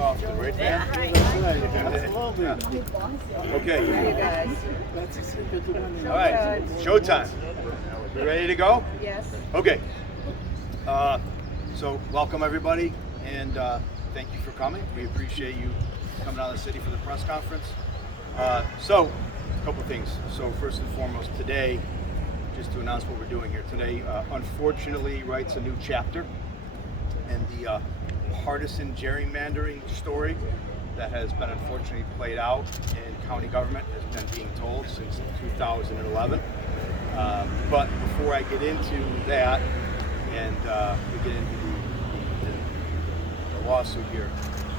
Austin, right there? Absolutely. Okay. You guys. All right. Showtime. You ready to go? Yes. Okay. So welcome everybody, and thank you for coming. We appreciate you coming out of the city for the press conference. So a couple things. So first and foremost, today, just to announce what we're doing here today, unfortunately writes a new chapter, and the partisan gerrymandering story that has been unfortunately played out in county government has been being told since 2011. But before I get into that and we get into the lawsuit here,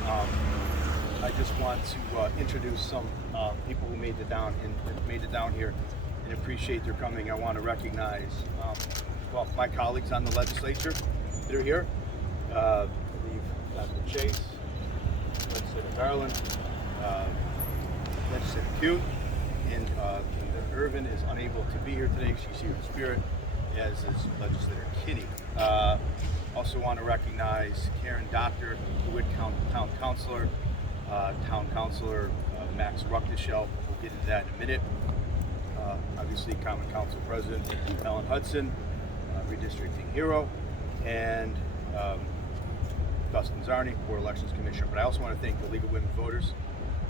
I just want to introduce some people who made it down here and appreciate their coming. I want to recognize my colleagues on the legislature that are here. Dr. Chase, Legislator Helen, Legislator Kuhn, and Irvin is unable to be here today. She's here in spirit, as is Legislator Kinney. Also want to recognize Karen Doctor, DeWitt Town Councilor, Max Ruckteschel. We'll get into that in a minute. Obviously, Common Council President Helen Hudson, redistricting hero, and Dustin Zarni, Board Elections Commissioner. But I also want to thank the League of Women Voters.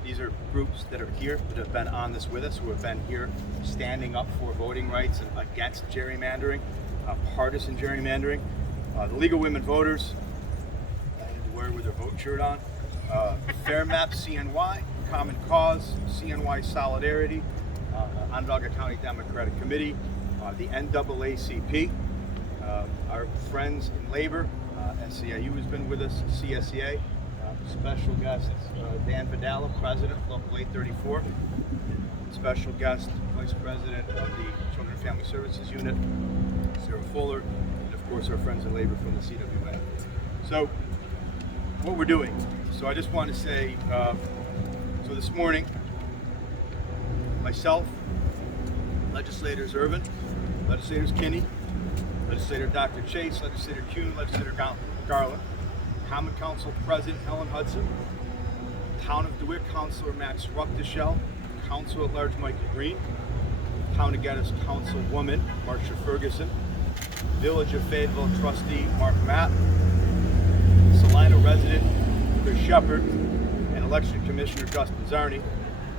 These are groups that are here, that have been on this with us, who have been here standing up for voting rights and against gerrymandering, partisan gerrymandering. The League of Women Voters, I need to wear with their vote shirt on. Fair Map CNY, Common Cause, CNY Solidarity, Onondaga County Democratic Committee, the NAACP, our friends in labor, SCIU has been with us, CSEA, special guest Dan Vidala, President of Local 834, special guest Vice President of the Children and Family Services Unit, Sarah Fuller, and of course our friends in labor from the CWA. So what we're doing, so I just want to say, so this morning, myself, Legislators Irvin, Legislators Kinney, Legislator Dr. Chase, Legislator Kuhn, Legislator Garland, Common Council President Helen Hudson, Town of DeWitt Councilor Max Ruckteschel, Council at Large Michael Green, Town of Geddes Councilwoman Marcia Ferguson, Village of Fayetteville Trustee Mark Matt, Salina resident Chris Shepard, and Election Commissioner Dustin Zarni,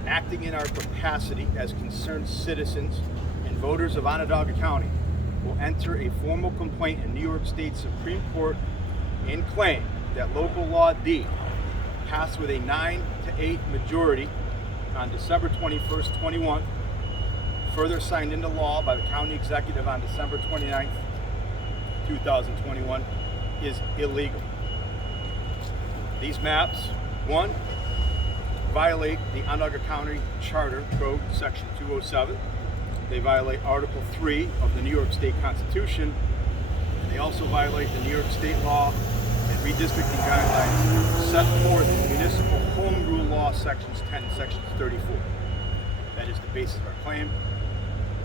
acting in our capacity as concerned citizens and voters of Onondaga County, will enter a formal complaint in New York State Supreme Court and claim that local law D, passed with a 9-8 majority on December 21st, 21, further signed into law by the county executive on December 29th, 2021, is illegal. These maps, 1, violate the Onondaga County Charter Code Section 207. They violate Article 3 of the New York State Constitution, and they also violate the New York State law and redistricting guidelines set forth in Municipal Home Rule Law Sections 10 and Sections 34. That is the basis of our claim,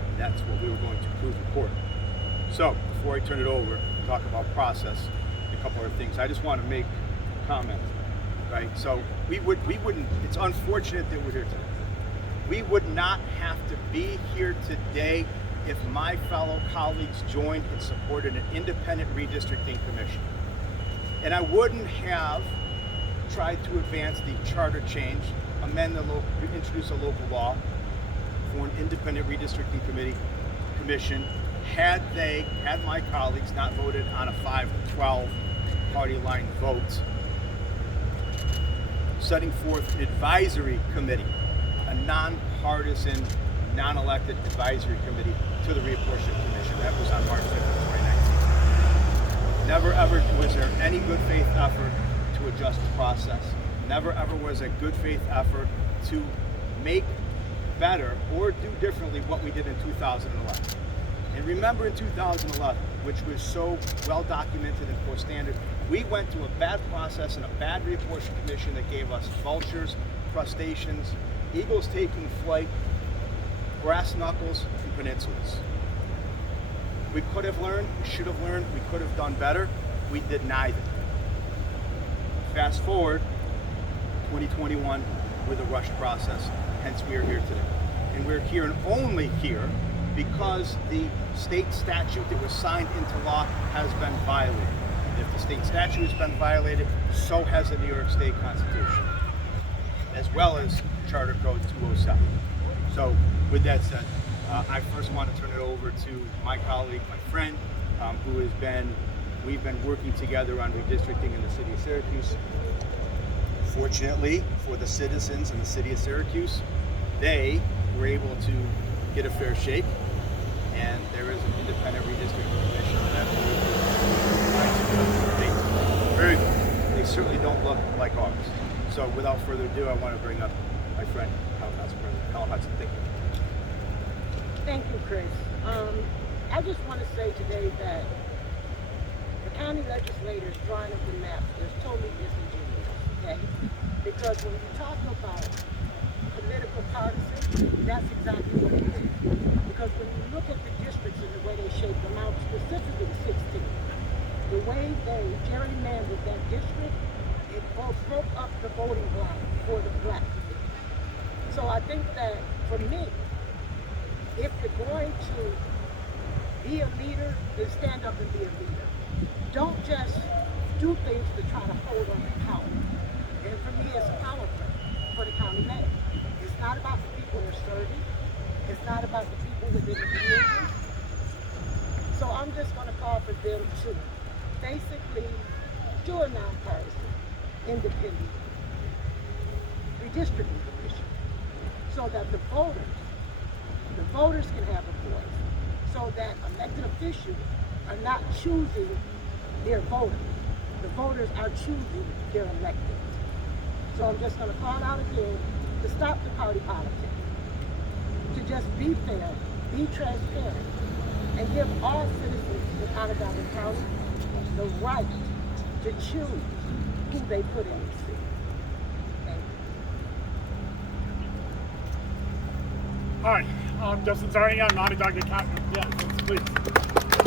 and that's what we were going to prove in court. So, before I turn it over and talk about process, a couple other things, I just want to make a comment, right? So, we wouldn't, it's unfortunate that we're here today. We would not have to be here today if my fellow colleagues joined and supported an independent redistricting commission. And I wouldn't have tried to advance the charter change, introduce a local law for an independent redistricting commission had my colleagues not voted on a 5-12 party line vote, setting forth an advisory committee, a non-partisan, non-elected advisory committee to the Reapportionment Commission. That was on March 5th, 2019. Never ever was there any good faith effort to adjust the process. Never ever was a good faith effort to make better or do differently what we did in 2011. And remember in 2011, which was so well documented and for standard, we went to a bad process and a bad reapportionment commission that gave us vultures, crustaceans, eagles taking flight, brass knuckles, and peninsulas. We could have learned, we should have learned, we could have done better. We did neither. Fast forward 2021 with a rushed process. Hence, we are here today. And we're here and only here because the state statute that was signed into law has been violated. If the state statute has been violated, so has the New York State Constitution, as well as Charter Code 207. So with that said, I first want to turn it over to my colleague, my friend, we've been working together on redistricting in the city of Syracuse. Fortunately for the citizens in the city of Syracuse, they were able to get a fair shake, and there is an independent redistricting commission that will very good. They certainly don't look like ours. So without further ado, I want to bring up my friend, Helen Hudson. Thank you. Thank you, Chris. I just want to say today that the county legislators drawing up the map is totally disingenuous, okay? Because when you talk about political partisan, that's exactly what it is. Because when you look at the districts and the way they shape them out, specifically 16, the way they gerrymandered that district, it broke up the voting block for the black people. So I think that for me, if you're going to be a leader, then stand up and be a leader. Don't just do things to try to hold on to power. And for me, it's a power play for the county mayor. It's not about the people they're serving. It's not about the people within the community. So I'm just going to call for them to basically do a nonpartisan, independent redistricting commission so that the voters can have a voice, so that elected officials are not choosing their voters. The voters are choosing their electeds. So I'm just going to call out again to stop the party politics, to just be fair, be transparent, and give all citizens in Onondaga County the right to choose who they put in the seat. Thank you. Hi, I'm Justin Zarni. I'm Onondaga County. Yeah, please.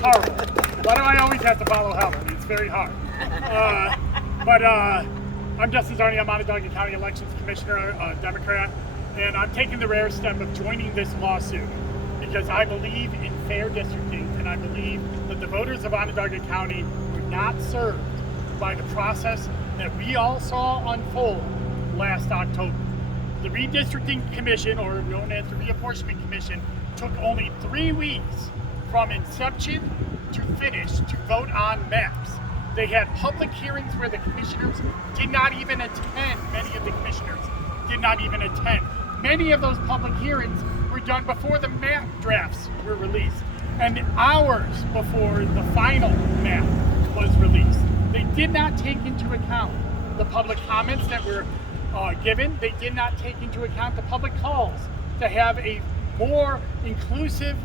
Horrible. Why do I always have to follow Helen? It's very hard. I'm Justin Zarni. I'm Onondaga County Elections Commissioner, a Democrat, and I'm taking the rare step of joining this lawsuit because I believe in fair districting, and I believe that the voters of Onondaga County were not served by the process that we all saw unfold last October. The Redistricting Commission, or known as the Reapportionment Commission, took only 3 weeks from inception to finish to vote on maps. They had public hearings where the commissioners did not even attend. Many of the commissioners did not even attend. Many of those public hearings were done before the map drafts were released and hours before the final map was released. They did not take into account the public comments that were given. They did not take into account the public calls to have a more inclusive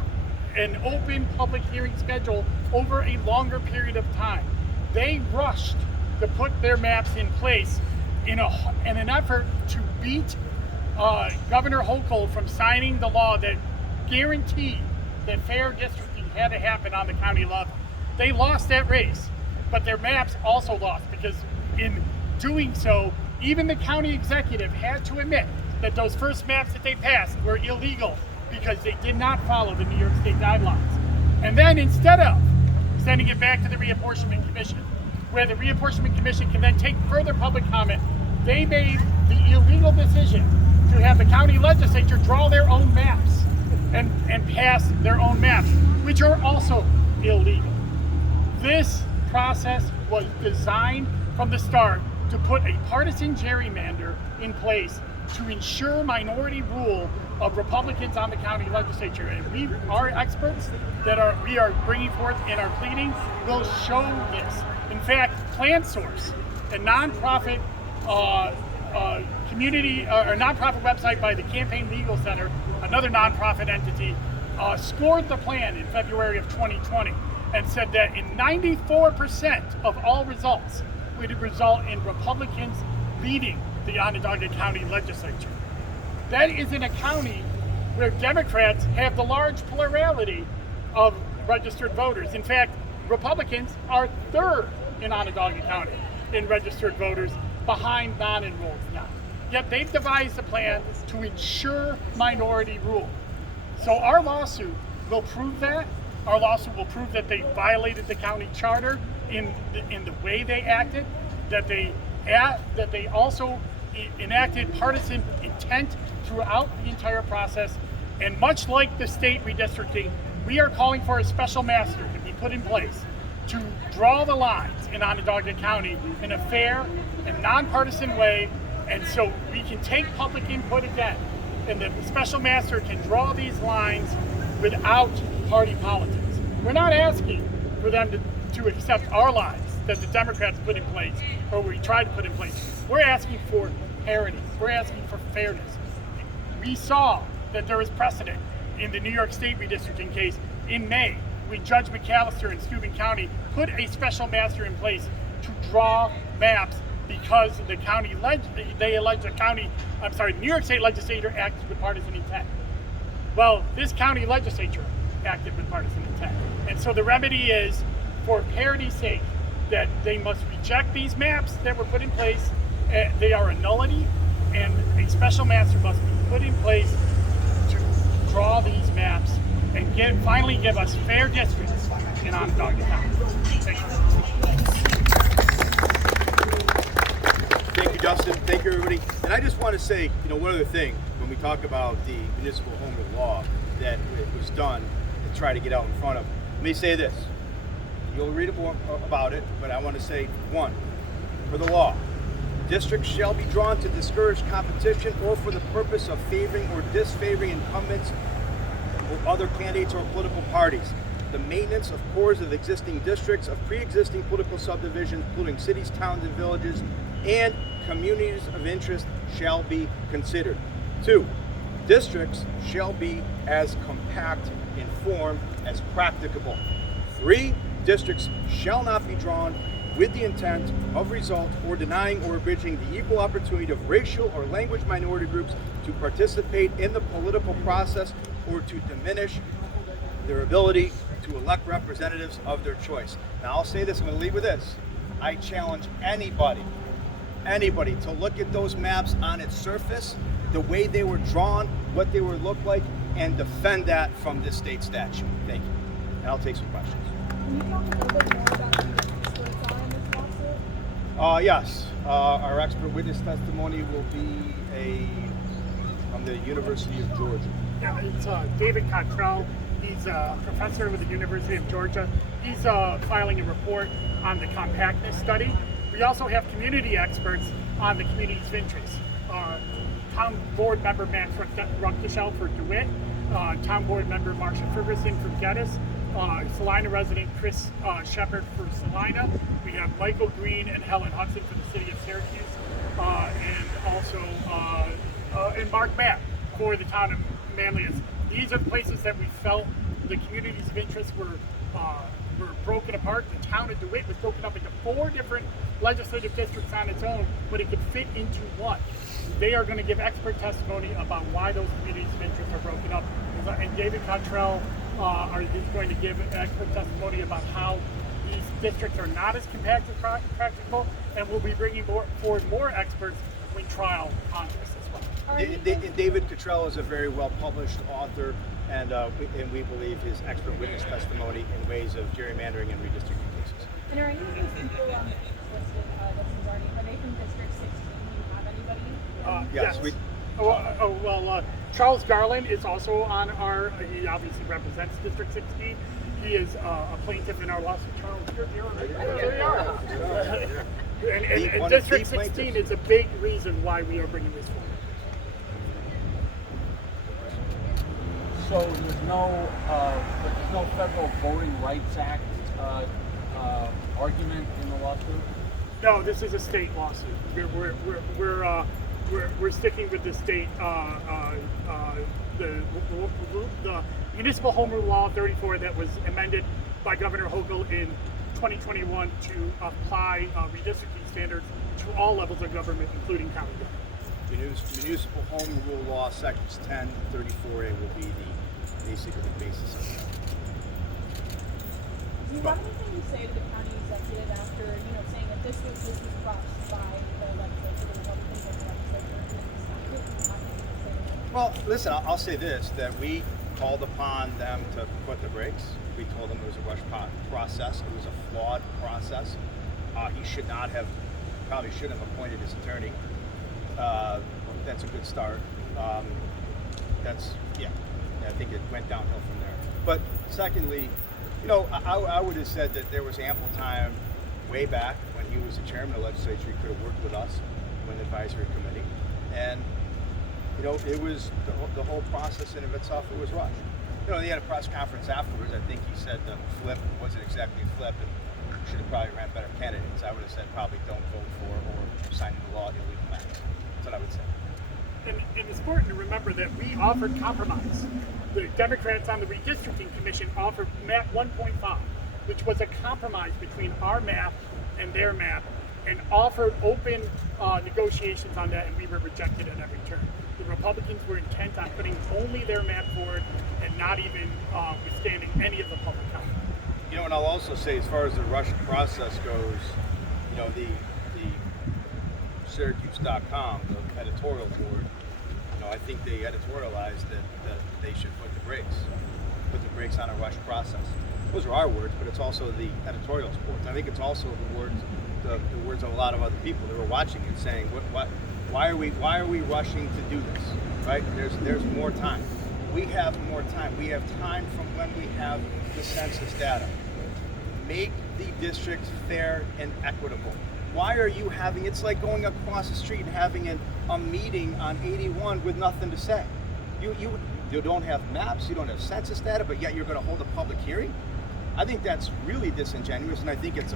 and open public hearing schedule over a longer period of time. They rushed to put their maps in place in an effort to beat Governor Hochul from signing the law that guaranteed that fair districting had to happen on the county level. They lost that race, but their maps also lost because in doing so, even the county executive had to admit that those first maps that they passed were illegal because they did not follow the New York State guidelines. And then instead of sending it back to the Reapportionment Commission, where the Reapportionment Commission can then take further public comment, they made the illegal decision to have the county legislature draw their own maps and pass their own maps, which are also illegal. This process was designed from the start to put a partisan gerrymander in place to ensure minority rule of Republicans on the county legislature. And our experts that we are bringing forth in our pleading will show this. In fact, PlanSource, a nonprofit community or nonprofit website by the Campaign Legal Center, another nonprofit entity, scored the plan in February of 2020 and said that in 94% of all results would result in Republicans leading the Onondaga County Legislature. That is in a county where Democrats have the large plurality of registered voters. In fact, Republicans are third in Onondaga County in registered voters, behind non-enrolled now. yet they've devised a plan to ensure minority rule. So our lawsuit will prove that. Our lawsuit will prove that they violated the county charter in the way they acted, that they also enacted partisan intent throughout the entire process. And much like the state redistricting, we are calling for a special master to be put in place to draw the lines in Onondaga County in a fair and nonpartisan way, and so we can take public input again, and the special master can draw these lines without party politics. We're not asking for them to accept our lines that the Democrats put in place, or we tried to put in place. We're asking for parity. We're asking for fairness. We saw that there was precedent in the New York State redistricting case in May, when Judge McAllister in Steuben County put a special master in place to draw maps because the New York State legislator acted with partisan intent. Well, this county legislature acted with partisan intent. And so the remedy is, for parity's sake, that they must reject these maps that were put in place. They are a nullity, and a special master must be put in place to draw these maps and finally give us fair districts in Onondaga County. Thank you. Thank you, Justin. Thank you, everybody. And I just want to say, one other thing when we talk about the Municipal Home Rule Law that it was done to try to get out in front of. Let me say this. You'll read more about it, but I want to say, one, for the law, districts shall be drawn to discourage competition or for the purpose of favoring or disfavoring incumbents or other candidates or political parties. The maintenance of cores of existing districts of pre-existing political subdivisions, including cities, towns, and villages, and communities of interest shall be considered. 2, districts shall be as compact in form as practicable. 3, districts shall not be drawn with the intent of result or denying or abridging the equal opportunity of racial or language minority groups to participate in the political process or to diminish their ability to elect representatives of their choice. Now I'll say this, I'm going to leave with this. I challenge anybody to look at those maps on its surface, the way they were drawn, what they would look like, and defend that from this state statute. Thank you. And I'll take some questions. Can you talk a little bit more about who the experts are in this lawsuit? Yes. Our expert witness testimony will be from the University of Georgia. Yeah, it's David Cottrell. He's a professor with the University of Georgia. He's filing a report on the compactness study. We also have community experts on the communities of interest. Town Board Member Max Ruckteschel for DeWitt, Town Board Member Marsha Ferguson for Geddes, Salina resident Chris Shepard for Salina. We have Michael Green and Helen Hudson for the city of Syracuse, and also and Mark Matt for the town of Manlius. These are the places that we felt the communities of interest were broken apart. The town of DeWitt was broken up into 4 different legislative districts on its own, but it could fit into one. They are going to give expert testimony about why those communities of interest are broken up. And David Cottrell is going to give expert testimony about how these districts are not as compact as practical, and we'll be bringing forward more experts when trial on this as well. David Cottrell is a very well-published author, and we believe his expert witness testimony in ways of gerrymandering and redistricting cases. And are any of these people on the listed listings already, are they from District 16? Do you have anybody? Yes. Charles Garland is also on our, he obviously represents District 16. He is a plaintiff in our lawsuit. Charles, and District 16 is a big reason why we are bringing this forward. So there's no Federal Voting Rights Act argument in the lawsuit? No, this is a state lawsuit. We're sticking with the state, the Municipal Home Rule Law 34 that was amended by Governor Hochul in 2021 to apply redistricting standards to all levels of government, including county government. Municipal Home Rule Law sections 10 and 34A will be basically the basis of that. Do you have anything to say to the county executive after, saying that this was crossed by the legislature, the Republicans and the legislature, and Well, listen, I'll say this, that we called upon them to put the brakes. We told them it was a rush process. It was a flawed process. He should not have, probably shouldn't have appointed his attorney. That's a good start. I think it went downhill from there. But secondly, you know, I would have said that there was ample time way back when he was the chairman of the legislature. He could have worked with us with an advisory committee. And, you know, it was the whole process in of itself, it was rushed. You know, he had a press conference afterwards. I think he said the flip wasn't exactly a flip and should have probably ran better candidates. I would have said probably don't vote for or sign the law illegal acts. That's what I would say. And it's important to remember that we offered compromise. The Democrats on the redistricting commission offered map 1.5, which was a compromise between our map and their map, and offered open negotiations on that, and we were rejected at every turn. The Republicans were intent on putting only their map forward and not even withstanding any of the public comment. You know, and I'll also say, as far as the rush process goes, you know, the Syracuse.com, the editorial board, you know, I think they editorialized that they should put the brakes on a rush process. Those are our words, but it's also the editorial boards. I think it's also the words of a lot of other people that were watching it, saying, why are we rushing to do this? Right? There's more time. We have more time. We have time from when we have the census data. Make the district fair and equitable. Why are you having, it's like going across the street and having a meeting on 81 with nothing to say. You don't have maps, you don't have census data, but yet you're going to hold a public hearing? I think that's really disingenuous, and I think it's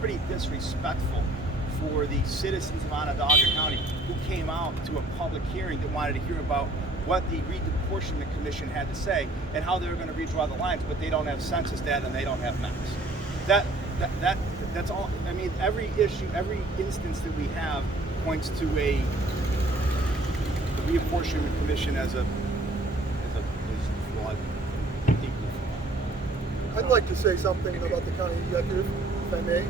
pretty disrespectful for the citizens of Onondaga County who came out to a public hearing that wanted to hear about what the Reapportionment Commission had to say and how they were going to redraw the lines, but they don't have census data and they don't have maps. That's all. I mean, every issue, every instance that we have points to the Reapportionment Commission as flawed, deeply flawed. I'd like to say something about the county executive, if I may.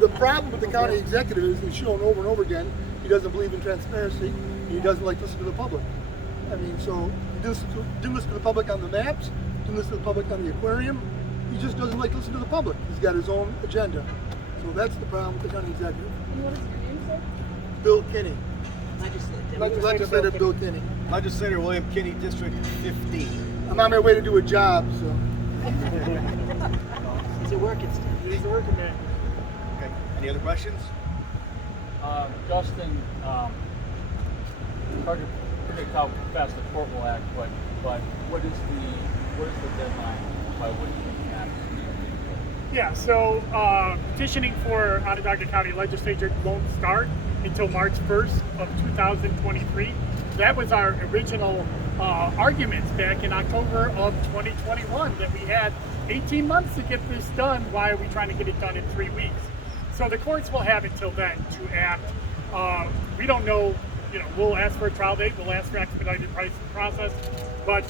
The problem with the county executive is he's shown over and over again he doesn't believe in transparency. He doesn't like to listen to the public. I mean, so he didn't listen to the public on the maps, didn't listen to the public on the aquarium. He just doesn't like to listen to the public. He's got his own agenda. So that's the problem with the county executive. And what is your name, sir? Bill Kinney. Legislator Bill Kinney. Legislator William Kinney, District 15. I'm on my way to do a job, so. He's a working man. He's a working man. Okay. Any other questions? Justin, hard to predict how fast the court will act, but what is the deadline by which the act is being Yeah, so petitioning for Onondaga County Legislature won't start until March 1st of 2023. That was our original arguments back in October of 2021, that we had 18 months to get this done. Why are we trying to get it done in 3 weeks? So the courts will have until then to act. We don't know, you know, we'll ask for a trial date, we'll ask for expedited process, but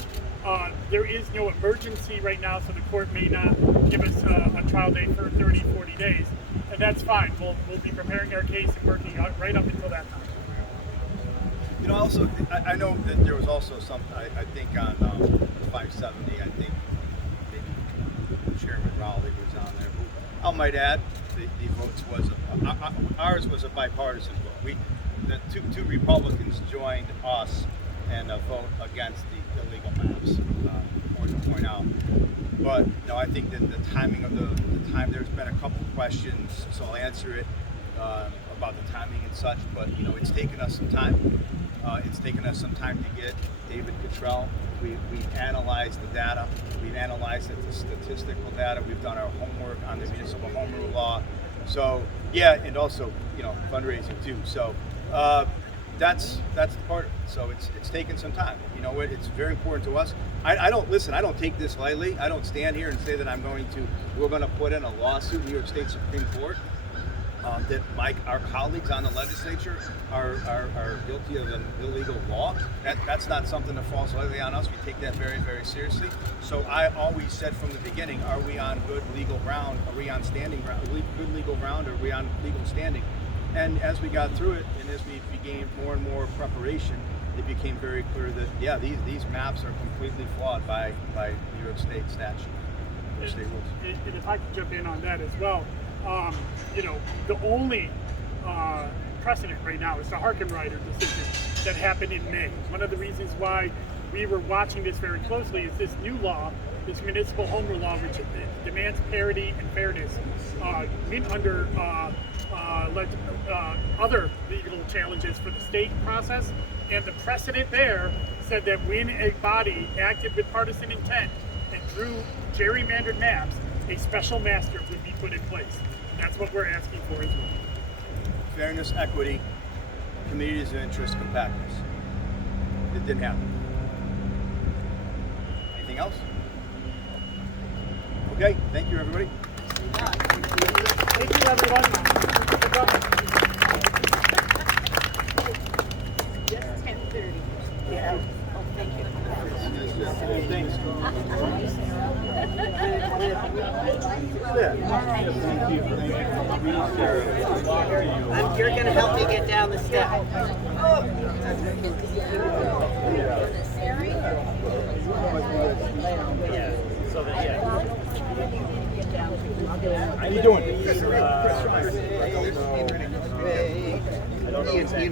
there is no emergency right now, so the court may not give us a trial date for 30, 40 days, and that's fine. We'll be preparing our case and working right up until that time. You know, also, I know that there was also something, I think on 570, I think maybe Chairman Rowley was on there. I might add, the votes was, ours was a bipartisan vote. The two Republicans joined us and a vote against the illegal maps, important to point out. But, you know, I think that the timing of the time, there's been a couple of questions, so I'll answer it about the timing and such, but, you know, it's taken us some time. It's taken us some time to get David Cottrell. We've analyzed the data. We've analyzed the statistical data. We've done our homework on the Municipal Home Rule Law. So, yeah, and also, you know, fundraising too. So, that's the part of it. So it's taken some time. You know what? It's very important to us. I don't take this lightly. I don't stand here and say that we're going to put in a lawsuit in New York State Supreme Court that our colleagues on the legislature are guilty of an illegal law. That's not something that falls lightly on us. We take that very, very seriously. So I always said from the beginning, are we on good legal ground? Are we on standing ground? Good legal ground? Or are we on legal standing? And as we got through it, and as we began more and more preparation, it became very clear that, yeah, these maps are completely flawed by New York State statute, or state rules. And if I could jump in on that as well, you know, the only precedent right now is the Harkenrider decision that happened in May. One of the reasons why we were watching this very closely is this new law, this Municipal Home Rule Law, which demands parity and fairness under other legal challenges for the state process. And the precedent there said that when a body acted with partisan intent and drew gerrymandered maps, a special master would be put in place. And that's what we're asking for as well. Fairness, equity, communities of interest, compactness. It didn't happen. Anything else? Okay, thank you, everybody. Thank you, everyone. Good luck. Just 10:30. Yeah. Oh, thank you. Thanks. You're going to help me get down the step. How you doing? I don't know exactly.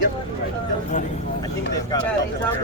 Yep. I think they've got a couple.